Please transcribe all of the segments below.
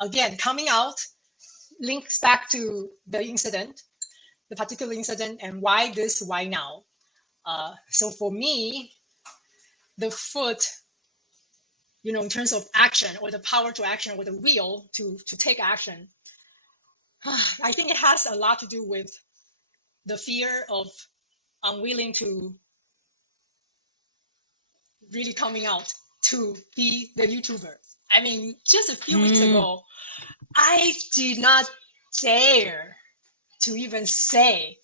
again, coming out links back to the incident, the particular incident, and why this, why now. So for me, the foot, in terms of action or the power to action or the will to take action, I think it has a lot to do with the fear of unwilling to really coming out to be the YouTuber. I mean, just a few weeks ago, I did not dare to even say,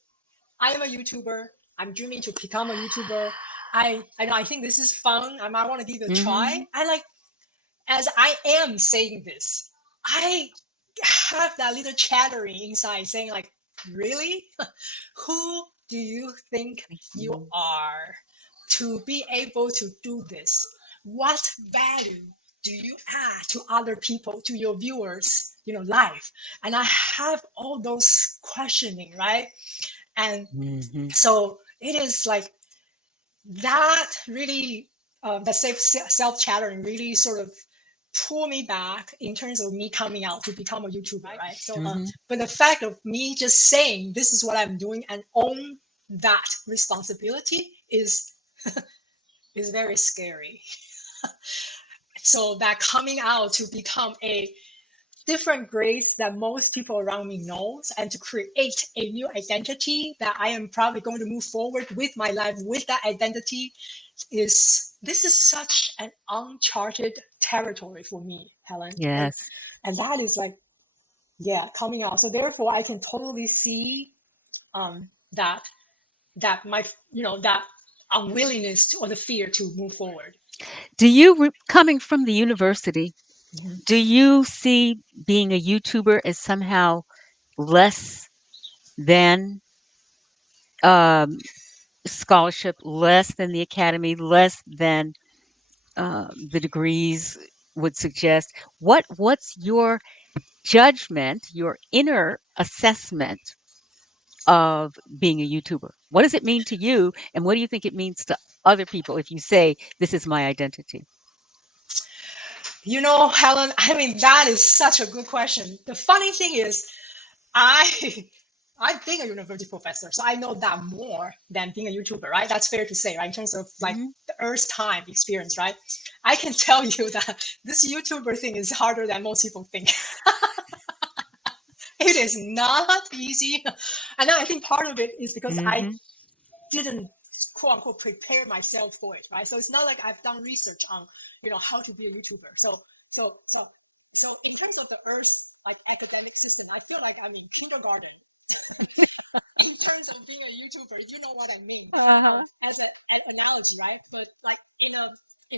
I am a YouTuber. I'm dreaming to become a YouTuber. I think this is fun. I might want to give it a try. As I am saying this, I have that little chattering inside saying like, really? Who do you think you are to be able to do this? What value do you add to other people, to your viewers, life? And I have all those questioning, right? And so it is like that really, the self-chattering really sort of pull me back in terms of me coming out to become a YouTuber, right? So, but the fact of me just saying this is what I'm doing and own that responsibility is is very scary. So that coming out to become a different grace that most people around me knows, and to create a new identity that I am probably going to move forward with my life with that identity, this is such an uncharted territory for me, Helen. Yes. And that is like, coming out. So therefore I can totally see that my, that unwillingness or the fear to move forward. Do you, coming from the university, do you see being a YouTuber as somehow less than scholarship, less than the academy, less than the degrees would suggest? What's your judgment, your inner assessment of being a YouTuber? What does it mean to you, and what do you think it means to other people if you say this is my identity? Helen, I mean, that is such a good question. The funny thing is, I I've been a university professor, so I know that more than being a YouTuber, right? That's fair to say, right? In terms of like the Earth time experience, right? I can tell you that this YouTuber thing is harder than most people think. It is not easy. And I think part of it is because I didn't quote unquote prepare myself for it, right? So it's not like I've done research on, how to be a YouTuber. So in terms of the Earth like academic system, I feel like I'm in kindergarten in terms of being a YouTuber. You know what I mean? As an analogy, right? But like in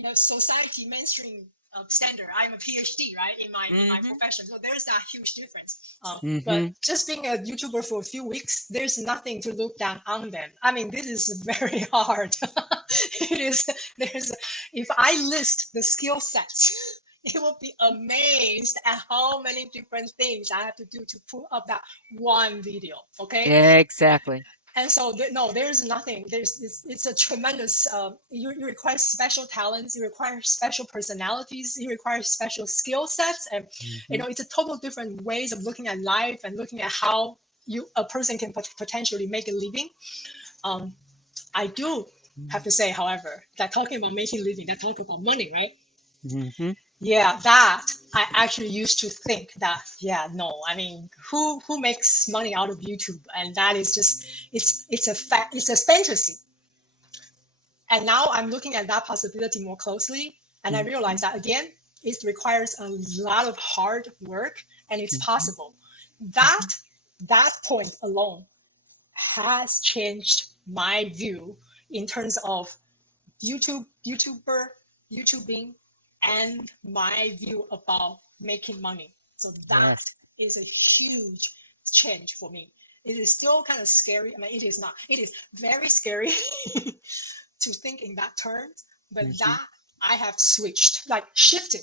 a society mainstream standard, I'm a PhD, right, in my profession. So there's that huge difference. But just being a YouTuber for a few weeks, there's nothing to look down on them. I mean, this is very hard. It is. If I list the skill sets, you will be amazed at how many different things I have to do to put up that one video. Okay. Exactly. And so no, there's nothing. It's a tremendous. You require special talents. You require special personalities. You require special skill sets, and it's a total different ways of looking at life and looking at how a person can potentially make a living. I do have to say, however, that talking about making a living, that talk about money, right? Yeah, that I actually used to think that, no, I mean, who makes money out of YouTube? And that is just, it's a fantasy. And now I'm looking at that possibility more closely, and I realize that again, it requires a lot of hard work, and it's possible. That point alone has changed my view in terms of YouTubing, and my view about making money. So that is a huge change for me. It is still kind of scary. I mean, it is not. It is very scary to think in that terms, but that I have switched, like shifted.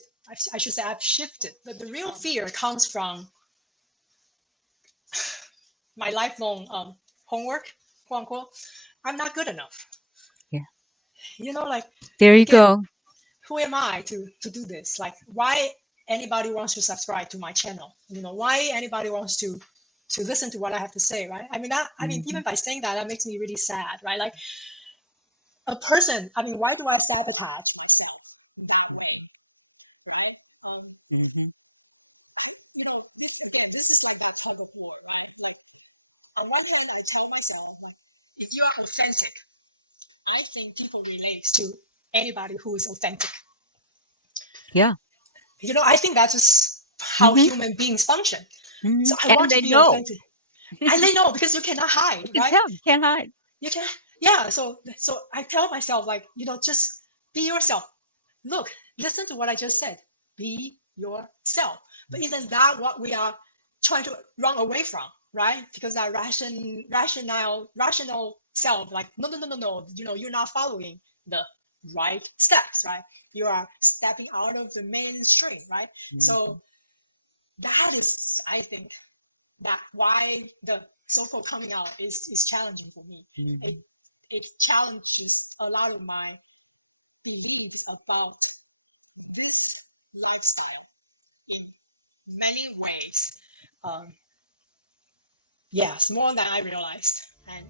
I should say I've shifted. But the real fear comes from my lifelong homework, quote unquote. I'm not good enough. Yeah. Like There you again, go. who am I to do this? Like, why anybody wants to subscribe to my channel? Why anybody wants to listen to what I have to say, right? Even by saying that, that makes me really sad, right? Like a person, why do I sabotage myself in that way, right? Mhm. This is like that tug of war, right? Like on one hand, I tell myself, like, if you are authentic, I think people relate to anybody who is authentic. Yeah. I think that's just how Mhm. human beings function. So Mhm. I And want to they be know. authentic. And they know because you cannot You hide, can right? tell, you can't hide. You can, yeah. So I tell myself, like, just be yourself. Look, listen to what I just said. Be yourself. But isn't that what we are trying to run away from, right? Because that rational self, like, no. You're not following the right steps, right? You are stepping out of the mainstream, right? Mhm. So that is, I think, that why the so-called coming out is challenging for me. It Mhm. it challenges a lot of my beliefs about this lifestyle in many ways. Yes, more than I realized, and